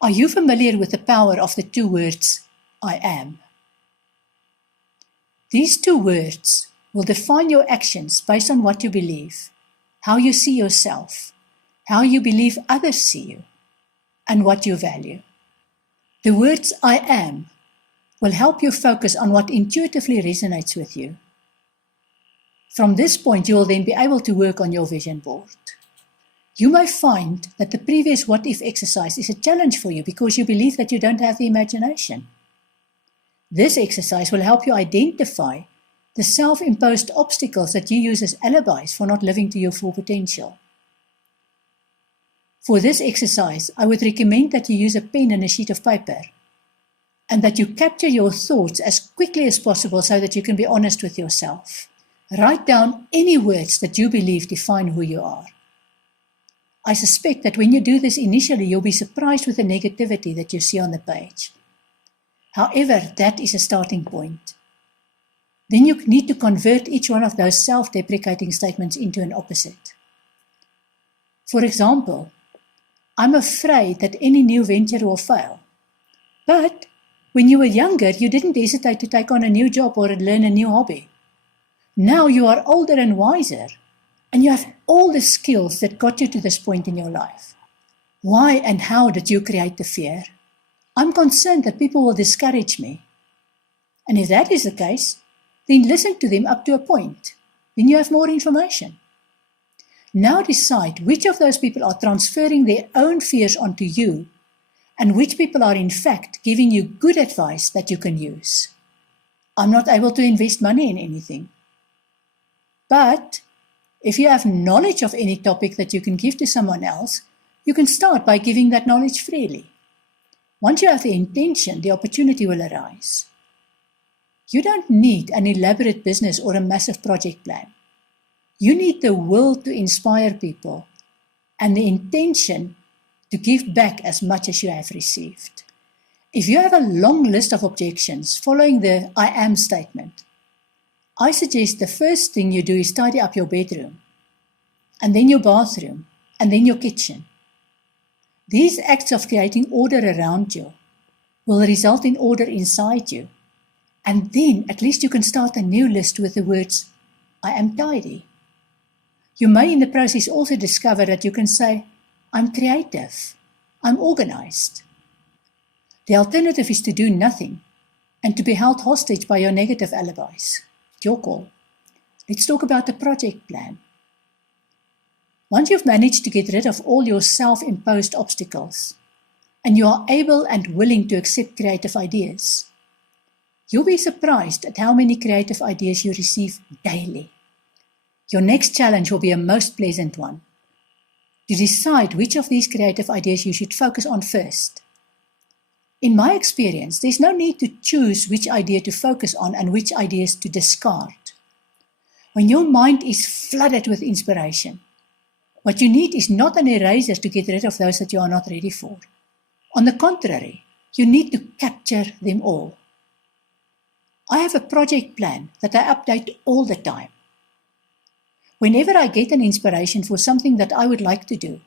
Are you familiar with the power of the two words, I am? These two words will define your actions based on what you believe, how you see yourself, how you believe others see you, and what you value. The words I am will help you focus on what intuitively resonates with you. From this point, you will then be able to work on your vision board. You may find that the previous what-if exercise is a challenge for you because you believe that you don't have the imagination. This exercise will help you identify the self-imposed obstacles that you use as alibis for not living to your full potential. For this exercise, I would recommend that you use a pen and a sheet of paper, and that you capture your thoughts as quickly as possible so that you can be honest with yourself. Write down any words that you believe define who you are. I suspect that when you do this initially, you'll be surprised with the negativity that you see on the page. However, that is a starting point. Then you need to convert each one of those self-deprecating statements into an opposite. For example, I'm afraid that any new venture will fail. But when you were younger, you didn't hesitate to take on a new job or learn a new hobby. Now you are older and wiser, and you have all the skills that got you to this point in your life. Why and how did you create the fear? I'm concerned that people will discourage me. And if that is the case, then listen to them up to a point. Then you have more information. Now decide which of those people are transferring their own fears onto you, and which people are in fact giving you good advice that you can use. I'm not able to invest money in anything. But if you have knowledge of any topic that you can give to someone else, you can start by giving that knowledge freely. Once you have the intention, the opportunity will arise. You don't need an elaborate business or a massive project plan. You need the will to inspire people and the intention to give back as much as you have received. If you have a long list of objections following the I am statement, I suggest the first thing you do is tidy up your bedroom, and then your bathroom, and then your kitchen. These acts of creating order around you will result in order inside you, and then at least you can start a new list with the words, I am tidy. You may in the process also discover that you can say, I'm creative, I'm organized. The alternative is to do nothing and to be held hostage by your negative alibis. Your call. Let's talk about the project plan. Once you've managed to get rid of all your self-imposed obstacles, and you are able and willing to accept creative ideas, you'll be surprised at how many creative ideas you receive daily. Your next challenge will be a most pleasant one, to decide which of these creative ideas you should focus on first. In my experience, there's no need to choose which idea to focus on and which ideas to discard. When your mind is flooded with inspiration, what you need is not an eraser to get rid of those that you are not ready for. On the contrary, you need to capture them all. I have a project plan that I update all the time. Whenever I get an inspiration for something that I would like to do,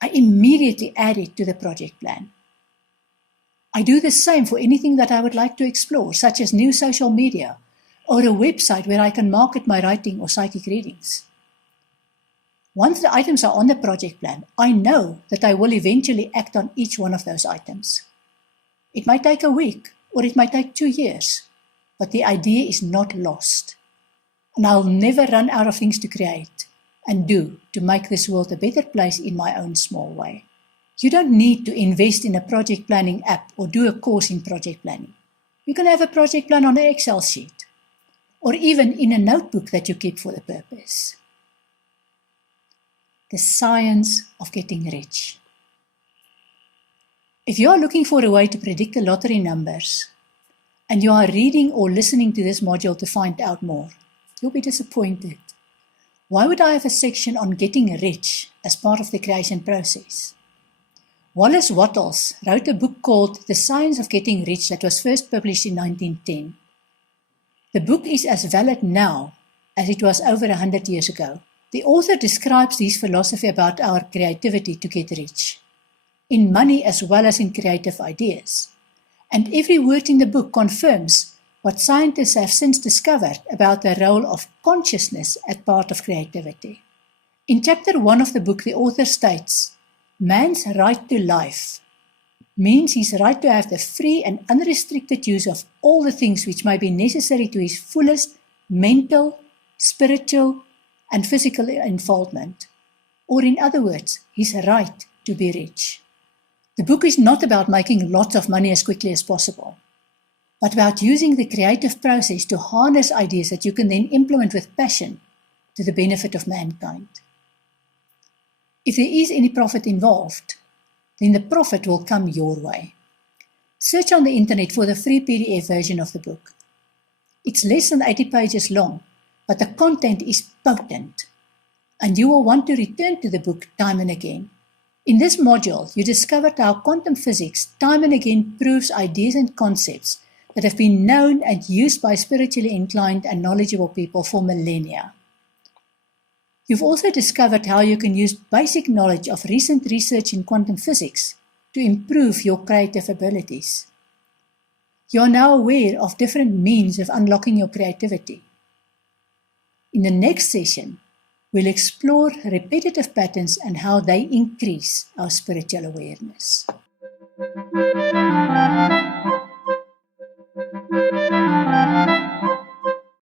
I immediately add it to the project plan. I do the same for anything that I would like to explore, such as new social media or a website where I can market my writing or psychic readings. Once the items are on the project plan, I know that I will eventually act on each one of those items. It might take a week or it might take 2 years, but the idea is not lost. And I'll never run out of things to create and do to make this world a better place in my own small way. You don't need to invest in a project planning app or do a course in project planning. You can have a project plan on an Excel sheet or even in a notebook that you keep for the purpose. The science of getting rich. If you are looking for a way to predict the lottery numbers and you are reading or listening to this module to find out more, you'll be disappointed. Why would I have a section on getting rich as part of the creation process? Wallace Wattles wrote a book called The Science of Getting Rich that was first published in 1910. The book is as valid now as it was over 100 years ago. The author describes his philosophy about our creativity to get rich. in money as well as in creative ideas. And every word in the book confirms what scientists have since discovered about the role of consciousness as part of creativity. In chapter 1 of the book, the author states, man's right to life means his right to have the free and unrestricted use of all the things which may be necessary to his fullest mental, spiritual, and physical involvement. Or in other words, his right to be rich. The book is not about making lots of money as quickly as possible, but about using the creative process to harness ideas that you can then implement with passion to the benefit of mankind. If there is any profit involved, then the profit will come your way. Search on the internet for the free PDF version of the book. It's less than 80 pages long, but the content is potent, and you will want to return to the book time and again. In this module, you discovered how quantum physics time and again proves ideas and concepts that have been known and used by spiritually inclined and knowledgeable people for millennia. You've also discovered how you can use basic knowledge of recent research in quantum physics to improve your creative abilities. You are now aware of different means of unlocking your creativity. In the next session, we'll explore repetitive patterns and how they increase our spiritual awareness.